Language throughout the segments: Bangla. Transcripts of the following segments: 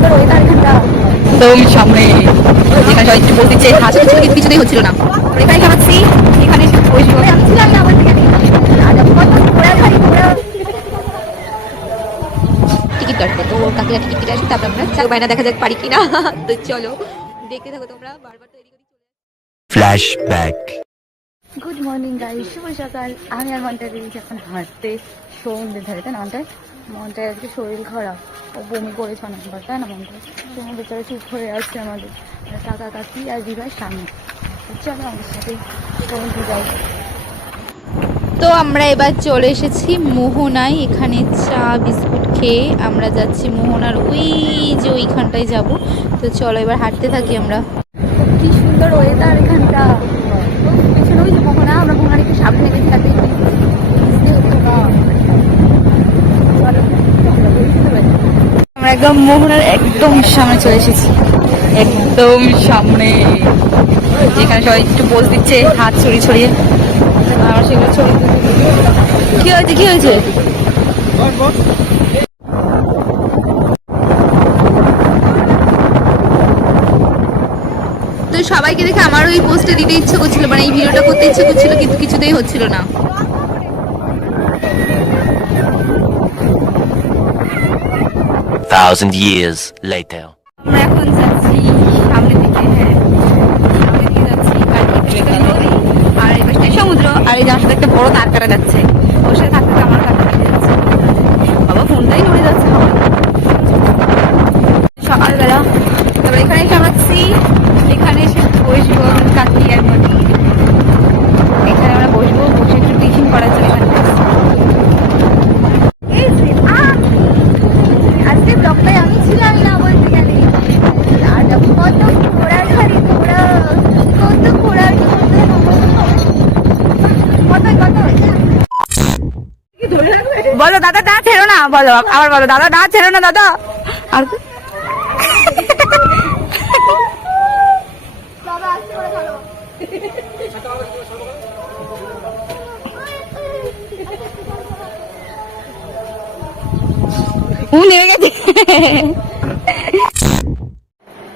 সুন্দর ওয়েদার এখানটা, একদম সামনে যেখানে সবাই একটু বলতে চাই হাসি ছিল কিন্তু কিছুতেই হচ্ছিল না। এখানে খাচ্ছি, এখানে বসবো। আমি ছিলাম না আমার থেকে টিকিট কাটতে তো কাকিরা টিকিট কেটে আসি, তারপর আমরা চাল বাইনা দেখা যাক পারি কিনা। তো চলো দেখতে থাকো তোমরা, বারবার তো এদিক ওদিক ফ্ল্যাশব্যাক। গুড মর্নিং গাইস, শুভ সকাল। আমি আর মনটায় বেরিয়েছি এখন হাঁটতে সমুদ্রের ধারে, তাই না? মনটায় আজকে শরীর খারাপ, ও বমি করেছে অনেকবার, তাই না? মনটায় সমুদ্র বেচারা ঠিক হয়ে আসছে আমাদের কাকা কাকি আর দিদার সামনে। চলো আমাদের সাথে সমুদ্রে যাই। তো আমরা এবার চলে এসেছি মোহনায়। এখানে চা বিস্কুট খেয়ে আমরা যাচ্ছি মোহনার ওই যে ওইখানটায় যাব। তো চলো এবার হাঁটতে থাকি আমরা। কি সুন্দর ওয়েদার এখানটা, পেছনে ওই যে মোহনা, আমরা মোহনার একটু সামনে গেছি, তাতে আমরা একদম মোহনার একদম সামনে চলে এসেছি, একদম সামনে যেখানে সবাই একটু পোজ দিচ্ছে হাত ছড়িয়ে ছড়িয়ে। আমার সেগুলো ছবি কি হয়েছে কি হয়েছে? তো সবাইকে দেখে আমারও এই পোস্টে দিতে ইচ্ছে করছিল, মানে এই ভিডিওটা করতে ইচ্ছে করছিল, কিন্তু কিছুতেই হচ্ছিল না। Thousand years later. আমরা এখন যাচ্ছি সামনের দিকে, হ্যাঁ সামনের দিকে যাচ্ছি। আর এদিকে নদী, আর এই পাশে সমুদ্র, আর এই যার সাথে একটা বড় তার কাটা যাচ্ছে, ওর সাথে থাকতে থাকতে আমার কাটা কেটে যাচ্ছে। বাবা ফোনটাই নড়ে যাচ্ছে আমার। সকালবেলা তারপর এখানে এসে আমাচ্ছি, এখানে এসে বসবো কাকি আর মনি, এখানে আমরা বসবো, বসে একটু টিফিন করার জন্য এখানে আজকে ব্লগটাই আমি ছিলাম না বলতে গেলে। আর কত ঘোড়ার ঘাড়ি ঘোড়া, কত ঘোড়ার বলো দাদা না ছেড়ো না, বলো আবার বলো দাদা না ছেড়ো না দাদা। আর নেমে গেছে।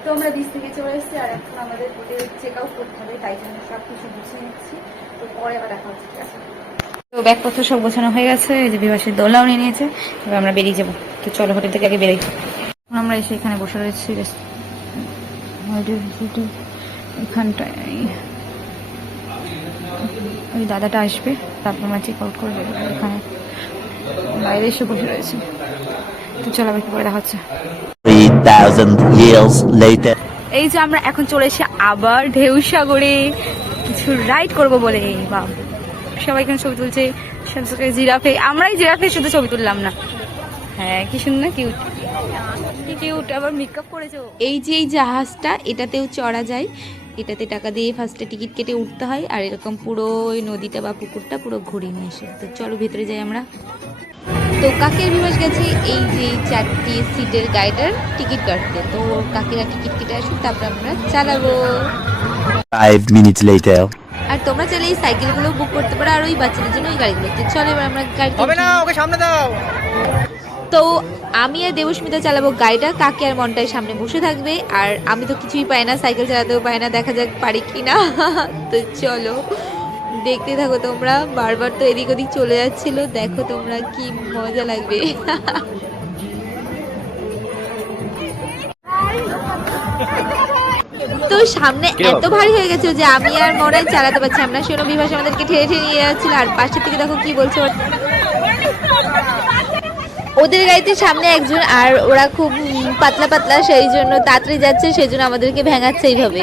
তো আমরা বিচ থেকে চলে এসেছি, আর এখন আমাদের হোটেল চেক আউট করতে হবে, তাই জন্য সব কিছু গুছিয়ে নিচ্ছি। তো পরে আবার দেখা হচ্ছে, ঠিক আছে? তো ব্যাগপত্র সব গোছানো হয়ে গেছে, এই যে বিভাসের দোলাও নিয়ে নিয়েছে, এবার আমরা বেরিয়ে যাবো। তো চলো হোটেল থেকে আগে বেরোই। এখন আমরা এসে এখানে বসে রয়েছি এখানটায়, ওই দাদাটা আসবে, তারপর আমরা চেক আউট করে যাবো। এখানে বাইরে এসে বসে রয়েছে। তো চলো আবার কি করে দেখা হচ্ছে। 3000 years later. এই যে আমরা এখন চলে এসে আবার ঢেউ সাগরে কিছু রাইড করবো বলে, বা সবাই এখানে ছবি তুলছে। জিরাফে, আমরাই জিরাফে শুধু ছবি তুললাম না। হ্যাঁ কি সুন্দর, কিউট কিউট, আবার মেকআপ করেছো। এই যে এই জাহাজটা, এটাতেও চড়া যায়, এটাতে টাকা দিয়ে ফার্স্টে টিকিট কেটে উঠতে হয়, আর এরকম পুরো ওই নদীটা বা পুকুরটা পুরো ঘুরিয়ে নিয়ে আসে। তো চলো ভেতরে যাই আমরা। তো কাকের বিভাস গেছে এই যে 4টি সিটের গাইডের টিকিট কাটতে। তো কাকিরা টিকিট কেটে আসুক, তারপর আমরা চালাবো। 5 minutes later. আর তোমরা চাইলে এই সাইকেলগুলো বুক করতে পারো, আর ওই বাচ্চাদের জন্য ওই গাড়িগুলো। তো চলো এবার আমরা গাড়িতে হবে না, ওকে সামনে দাও। তো আমি আর দেবস্মিতা চালাবো গাড়িটা, কাকি আর মনটাই সামনে বসে থাকবে। আর আমি তো কিছুই পাই না, সাইকেল চালাতেও পাই না, দেখা যাক পারি কি না। তো চলো দেখতে থাকো তোমরা, বারবার তো এদিক ওদিক চলে যাচ্ছিল, দেখো তোমরা কি মজা লাগবে। তো সামনে এত ভারী হয়ে গেছে যে আমি আর মরাই চালাতে পারছি আমরা, শোনো বিভাস আমাদেরকে ঠেলে ঠেলে নিয়ে যাচ্ছিল। আর পাশের থেকে দেখো কি বলছে, ওদের গাড়িতে সামনে একজন, আর ওরা খুব পাতলা পাতলা, সেই জন্য তাড়াতাড়ি যাচ্ছে, সেই জন্য আমাদেরকে ভেঙাচ্ছে এইভাবে।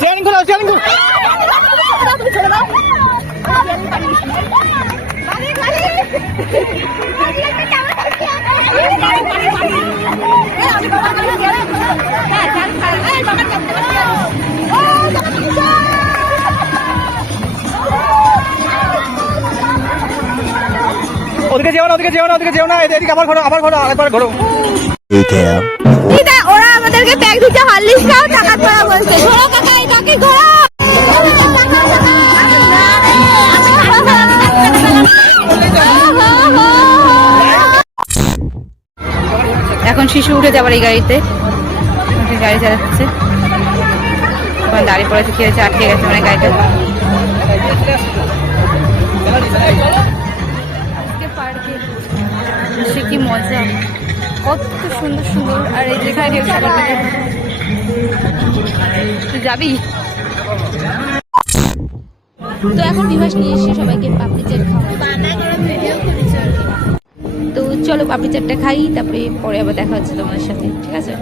চেয়ারিং খোলো, চেয়ারিং খোলো। ওদিকে যেও না, ওদিকে যেও না, ওদিকে যেও না, এদিকে আবার ঘোরো, আবার ঘোরো। Later. ওরা আমাদেরকে ব্যাগ দিতে হরলিক্স খাও, টাকা করা বলছে। ঘোরো কাকা, এটাকে ঘোরো। এখন শিশু উঠে যাবার এই গাড়িতে, গাড়ি চালাচ্ছে। এখন দাঁড়িয়ে পড়েছে, কি হয়েছে, আটকে গেছে মানে গাড়িটা। পার্কে সে কি মজা, কত সুন্দর সুন্দর। আর এই যেখানে তুই যাবি তো এখন বিভাস নিয়ে এসে সবাইকে পাপড়ি চাট খাওয়া। তো চলো পাপড়ি চাটটা খাই, তারপরে পরে আবার দেখা হচ্ছে তোমাদের সাথে, ঠিক আছে?